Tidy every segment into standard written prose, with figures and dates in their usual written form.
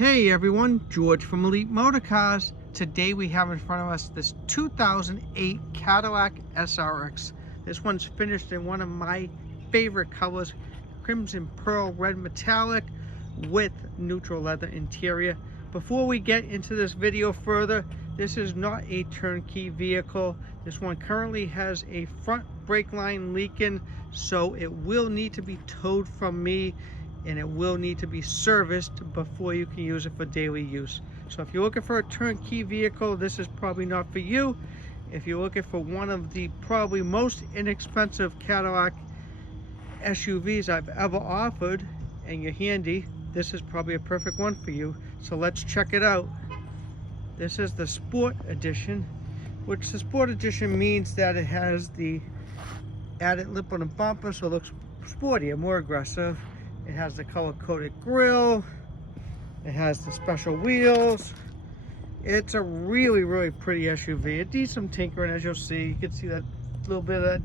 Hey everyone, George from Elite Motorcars. Today we have in front of us this 2008 Cadillac SRX. This one's finished in one of my favorite colors, crimson pearl red metallic with neutral leather interior. Before we get into this video further, this is not a turnkey vehicle. This one currently has a front brake line leaking, so it will need to be towed from me, and it will need to be serviced before you can use it for daily use. So if you're looking for a turnkey vehicle, this is probably not for you. If you're looking for one of the probably most inexpensive Cadillac SUVs I've ever offered, and you're handy, this is probably a perfect one for you. So let's check it out. This is the Sport Edition, which the Sport Edition means that it has the added lip on the bumper, so it looks sportier, more aggressive. It has the color-coded grille. It has the special wheels. It's a really pretty SUV. It needs some tinkering, as you'll see. You can see that little bit of that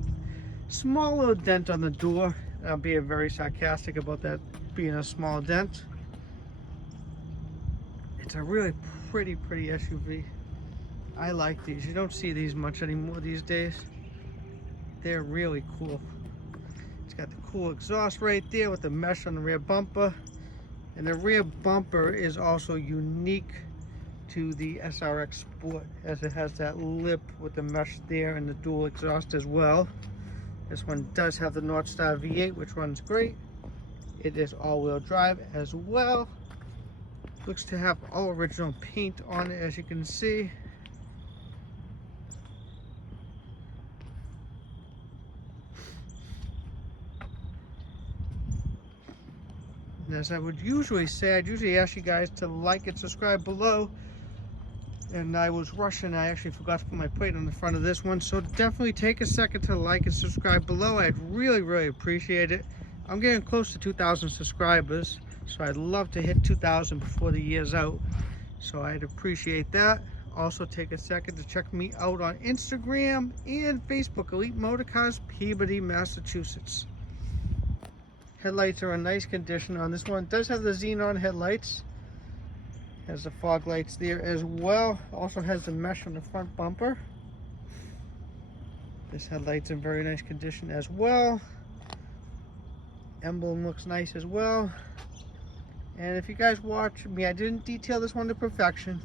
small little dent on the door. I'm being very sarcastic about that being a small dent. It's a really pretty SUV. I like these. You don't see these much anymore these days. They're really cool. It's got the cool exhaust right there with the mesh on the rear bumper. And the rear bumper is also unique to the SRX Sport, as it has that lip with the mesh there and the dual exhaust as well. This one does have the North Star V8, which runs great. It is all-wheel drive as well. Looks to have all original paint on it, as you can see. As I would usually say, I'd usually ask you guys to like and subscribe below, and I was rushing. I actually forgot to put my plate on the front of this one, so definitely take a second to like and subscribe below. I'd really appreciate it. I'm getting close to 2,000 subscribers, so I'd love to hit 2,000 before the year's out, so I'd appreciate that. Also take a second to check me out on Instagram and Facebook, Elite Motorcars, Peabody, Massachusetts. Headlights are in nice condition on this one. It does have the xenon headlights. Has the fog lights there as well. Also has the mesh on the front bumper. This headlight's in very nice condition as well. Emblem looks nice as well. And if you guys watch me, I didn't detail this one to perfection.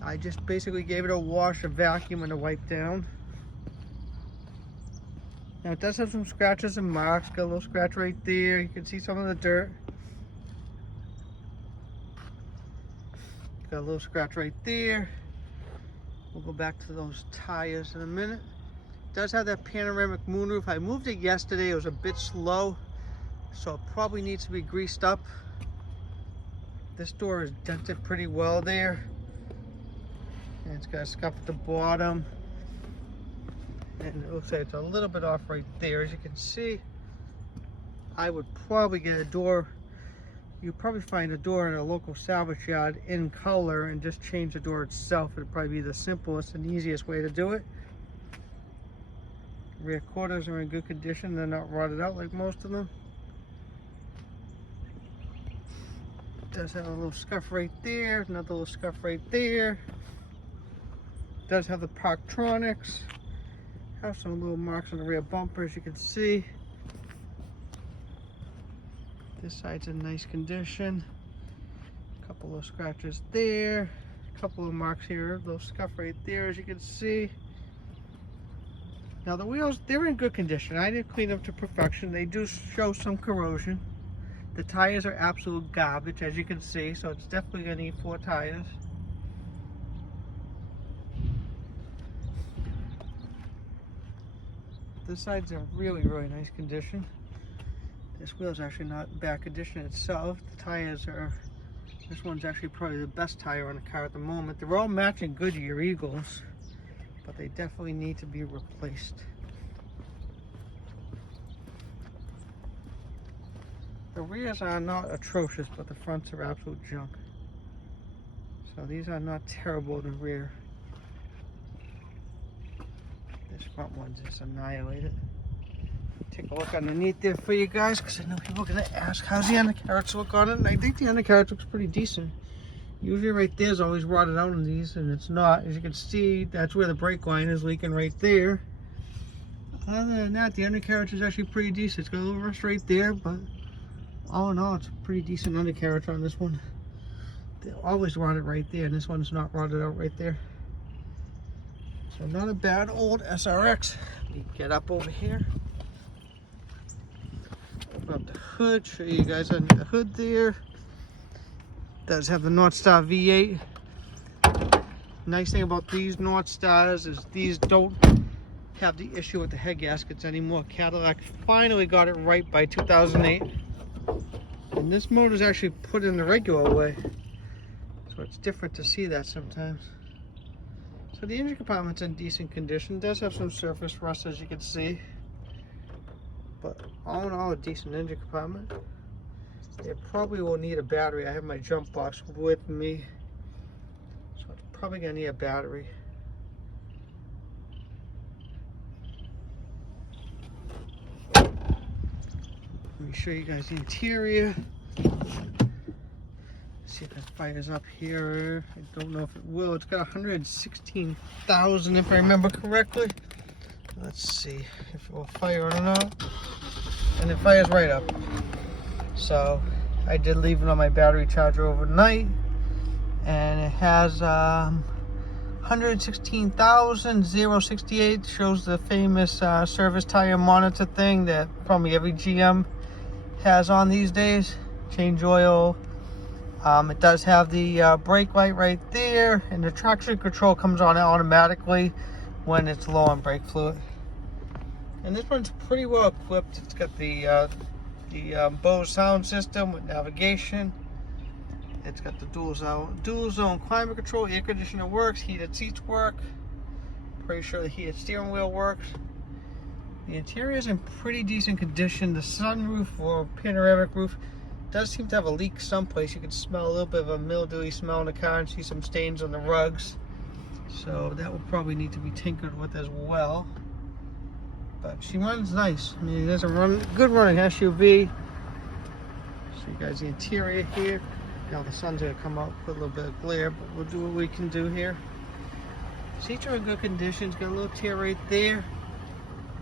I just basically gave it a wash, a vacuum, and a wipe down. Now it does have some scratches and marks. Got a little scratch right there. You can see some of the dirt. Got a little scratch right there. We'll go back to those tires in a minute. It does have that panoramic moonroof. I moved it yesterday. It was a bit slow, so it probably needs to be greased up. This door is dented pretty well there. And it's got a scuff at the bottom. And it looks like it's a little bit off right there. As you can see, I would probably get a door. You'd probably find a door in a local salvage yard in color and just change the door itself. It'd probably be the simplest and easiest way to do it. Rear quarters are in good condition. They're not rotted out like most of them. It does have a little scuff right there. Another little scuff right there. It does have the Parktronics. Have some little marks on the rear bumper, as you can see. This side's in nice condition. A couple of scratches there. A couple of marks here. A little scuff right there, as you can see. Now the wheels, they're in good condition. I didn't clean them to perfection. They do show some corrosion. The tires are absolute garbage, as you can see, so it's definitely going to need 4 tires. This side's in really nice condition. This wheel's actually not in bad condition itself. The tires are, this one's actually probably the best tire on the car at the moment. They're all matching Goodyear Eagles, but they definitely need to be replaced. The rears are not atrocious, but the fronts are absolute junk. So these are not terrible in the rear. This front one's just annihilated. take a look underneath there for you guys, because I know people are going to ask how's the undercarriage look on it, and I think the undercarriage looks pretty decent. Usually right there is always rotted out on these, and it's not. As you can see, that's where the brake line is leaking right there. Other than that, the undercarriage is actually pretty decent. It's got a little rust right there, but all in all, it's a pretty decent undercarriage on this one. They're always rotted right there, and this one's not rotted out right there. So not a bad old SRX. Let me get up over here. Open up the hood, show you guys under the hood there. Does have the North Star V8. Nice thing about these North Stars is these don't have the issue with the head gaskets anymore. Cadillac finally got it right by 2008. And this motor is actually put in the regular way. So it's different to see that sometimes. So the engine compartment's in decent condition. It does have some surface rust, as you can see. But all in all, a decent engine compartment. It probably will need a battery. I have my jump box with me, so it's probably gonna need a battery. Let me show you guys the interior. See if it fires up here. I don't know if it will. It's got 116,000 if I remember correctly. Let's see if it will fire or not. And it fires right up. So I did leave it on my battery charger overnight, and it has 116,068. Shows the famous service tire monitor thing that probably every GM has on these days. Change oil. It does have the brake light right there, and the traction control comes on automatically when it's low on brake fluid. And this one's pretty well equipped. It's got the Bose sound system with navigation. It's got the dual zone climate control. Air conditioner works. Heated seats work. Pretty sure the heated steering wheel works. The interior is in pretty decent condition. The sunroof or panoramic roof does seem to have a leak someplace. You can smell a little bit of a mildewy smell in the car and see some stains on the rugs. So that will probably need to be tinkered with as well. But she runs nice. I mean, there's a good running SUV. Show you guys the interior here. Now the sun's gonna come out, put a little bit of glare, but we'll do what we can do here. Seats are in good condition. It's got a little tear right there, a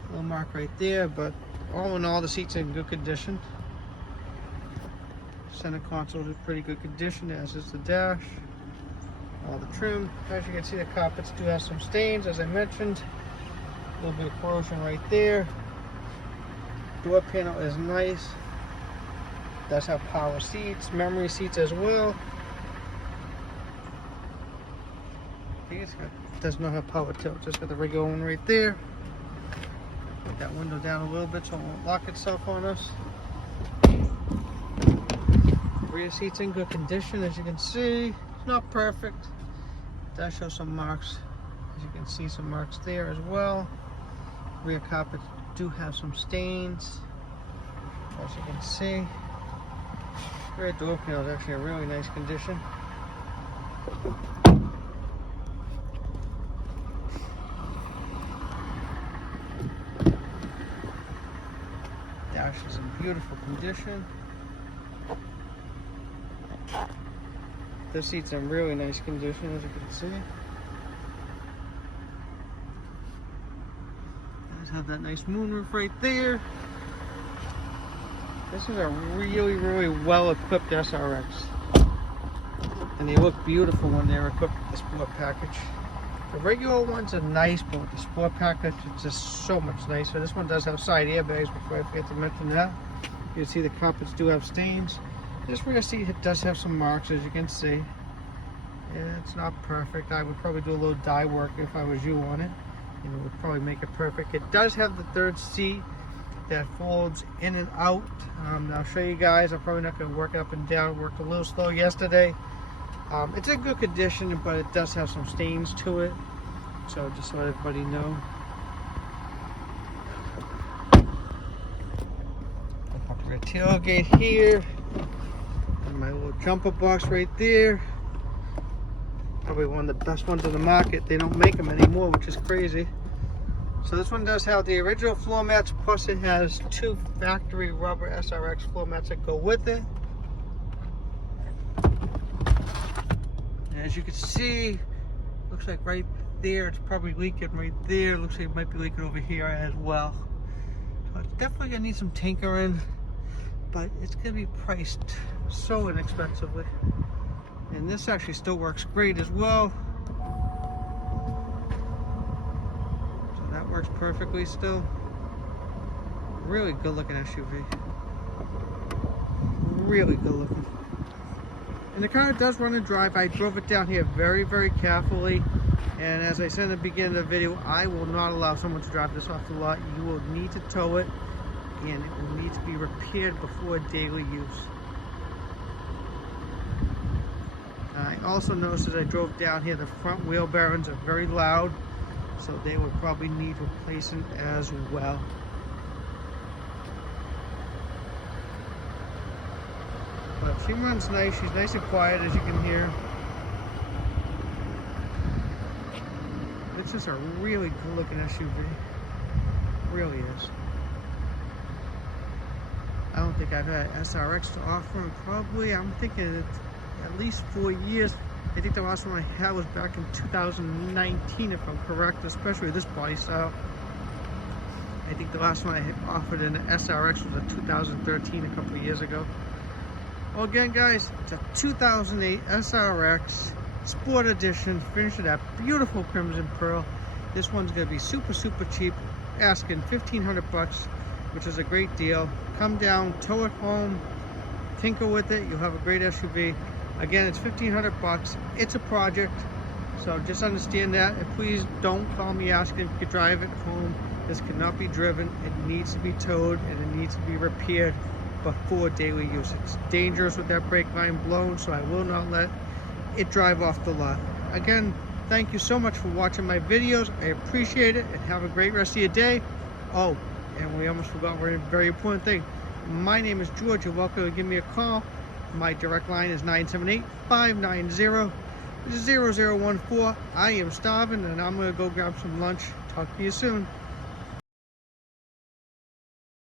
little mark right there, but all in all, the seats are in good condition. Center console is in pretty good condition, as is the dash. All the trim. As you can see, the carpets do have some stains, as I mentioned. A little bit of corrosion right there. Door panel is nice. Does have power seats, memory seats as well. I think it does not have power tilt, just got the regular one right there. Put that window down a little bit so it won't lock itself on us. Rear seats in good condition, as you can see. It's not perfect. It does show some marks. As you can see, some marks there as well. Rear carpets do have some stains, as you can see. Rear door panel is actually in really nice condition. Dash is in beautiful condition. The seat's in really nice condition, as you can see. Does have that nice moonroof right there. This is a really, really well-equipped SRX. And they look beautiful when they're equipped with the sport package. The regular ones are nice, but with the sport package, it's just so much nicer. This one does have side airbags, before I forget to mention that. You can see the carpets do have stains. This rear seat does have some marks, as you can see. Yeah, it's not perfect. I would probably do a little dye work if I was you on it. You know, it would probably make it perfect. It does have the third seat that folds in and out. I'll show you guys. I'm probably not going to work it up and down. It worked a little slow yesterday. It's in good condition, but it does have some stains to it. So just to let everybody know. Rear tailgate here. And my little jumper box right there. Probably one of the best ones on the market. They don't make them anymore, which is crazy. So this one does have the original floor mats, plus it has 2 factory rubber SRX floor mats that go with it. And as you can see, looks like right there, it's probably leaking right there. Looks like it might be leaking over here as well. So it's definitely gonna need some tinkering, but it's gonna be priced so inexpensively. And this actually still works great as well. So that works perfectly still. Really good looking SUV. Really good looking. And the car does run and drive. I drove it down here very, very carefully. And as I said in the beginning of the video, I will not allow someone to drive this off the lot. You will need to tow it, and it will need to be repaired before daily use. I also noticed as I drove down here, the front wheel bearings are very loud, so they will probably need replacing as well. But she runs nice. She's nice and quiet, as you can hear. It's just a really good looking SUV. Really is. I don't think I've had SRX to offer, and probably, I'm thinking it's at least 4 years. I think the last one I had was back in 2019, if I'm correct, especially this body style. I think the last one I had offered in an SRX was a 2013, a couple of years ago. Well, again, guys, it's a 2008 SRX Sport Edition, finished in that beautiful crimson pearl. This one's going to be super, super cheap, asking $1,500 bucks, which is a great deal. Come down, tow it home, tinker with it. You'll have a great SUV. Again, it's $1,500 bucks. It's a project, so just understand that. And please don't call me asking if you could drive it home. This cannot be driven. It needs to be towed, and it needs to be repaired before daily use. It's dangerous with that brake line blown, so I will not let it drive off the lot. Again, thank you so much for watching my videos. I appreciate it, and have a great rest of your day. Oh, and we almost forgot a very important thing. My name is George. You're welcome to give me a call. My direct line is 978-590-0014. I am starving, and I'm going to go grab some lunch. Talk to you soon.